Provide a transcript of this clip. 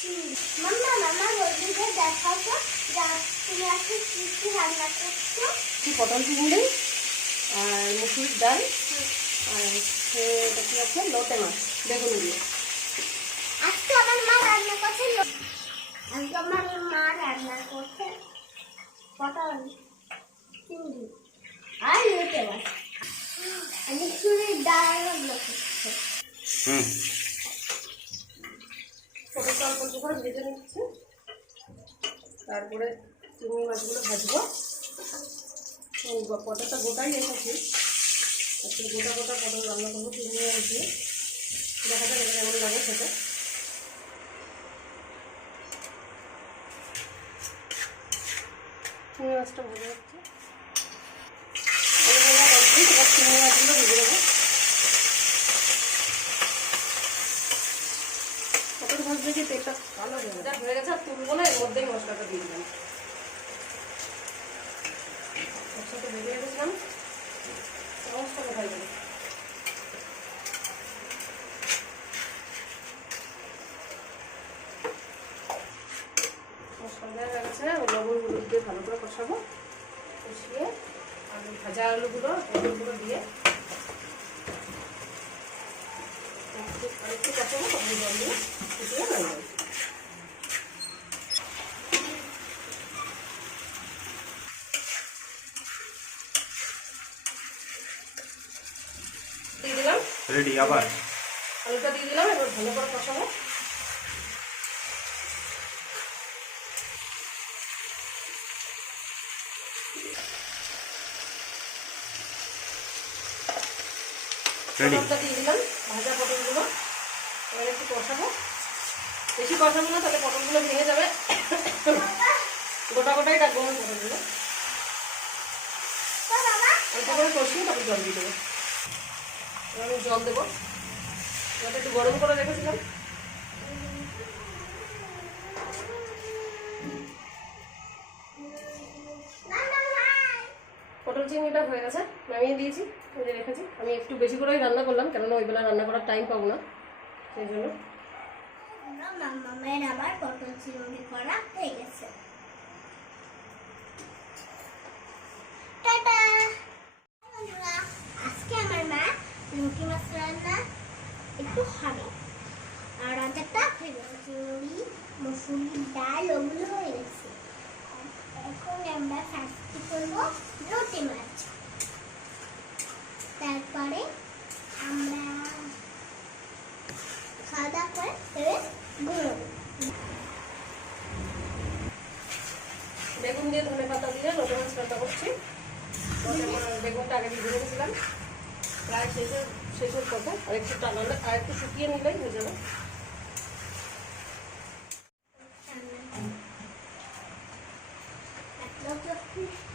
মাম্মা মামা ওইদিকে দেখাও তো তুমি আজকে কি কি রান্না করছো? পটল চিংড়ি আর মুসুরির ডাল আর এটা কি আছে লোটে মাছ বেগুন দিয়ে। আজকে আমার মা রান্না করছে পটল চিংড়ি আর লোটে মাছ আর মুসুরির ডাল রান্না করছে। পটলটা অল্প অল্প করে ভেজে নিচ্ছে, তারপরে চিংড়ি মাছগুলো ভাজবো। পটলটা গোটাই রেখেছি, আজকে গোটা গোটা পটল রান্না করবো চিংড়ি মাছ দিয়ে। দেখা যাক এটা কেমন লাগে খেতে। চিংড়ি মাছটা ভেজে হচ্ছে, এবার চিংড়ি মাছগুলো ভেজে দেবো। পটল ভাজলে কি তেলটা ভালো হয়ে গেছে, আর তুলবো না, এর মধ্যেই মশলাটা দিয়ে দিলাম। একসাথে ভেজে রেখেছিলাম, সমস্ত কোথায় গেল। মশলা দেওয়া হয়ে গেছে, লবণ হলুদ দিয়ে ভালো করে কষাবো। কষিয়ে আলু ভাজা পটলগুলো দিয়ে আরেকটু কষাবো, তখন জল দিয়ে ফুটিয়ে নামাবো। দিয়ে দিলাম রেডি, আবার আলুটা দিয়ে দিলাম, এবার ভালো করে কষাবো। পটলটা দিয়ে দিলাম, ভাজা পটলগুলো এবার একটু কষাবো। বেশি কষাবো না, তাহলে পটলগুলো ভেঙে যাবে। গোটা গোটাই রাখবো আমি পটলগুলো। অল্প করে কষিয়ে তারপর জল দিয়ে দেবো। এবার আমি জল দেবো, জলটা একটু গরম করে রেখেছিলাম। পটল চিংড়িটা হয়ে গেছে, নামিয়ে দিয়েছি, ভেজে রেখেছি। আমি একটু বেশি করেই রান্না করলাম, কেননা ওই বেলা রান্না করার টাইম পাবো না, সেই জন্য। মামামের আবার পটল চিংড়ি করা হয়ে গেছে। টাটা। আজকে আমার মা লুটি মাছ রান্না একটু হবে, আর রান্নাটা হয়ে গেছে, চিংড়ি মুসুরির ডাল ওগুলো হয়ে গেছে। এখন আমরা ফার্স্ট করবো লুটি মাছ, তারপরে আমরা খাওয়া দাওয়া করে ঘুরবো। বেগুন দিয়ে ধনে পাতা দিয়ে লোটে মাছ রান্না করছি। বেগুনটা আগে দিয়ে রেখেছিলাম, প্রায় শেষের কথা। আর একটু টানালে আর একটু শুকিয়ে নিলেই হয়ে যাবে। Look,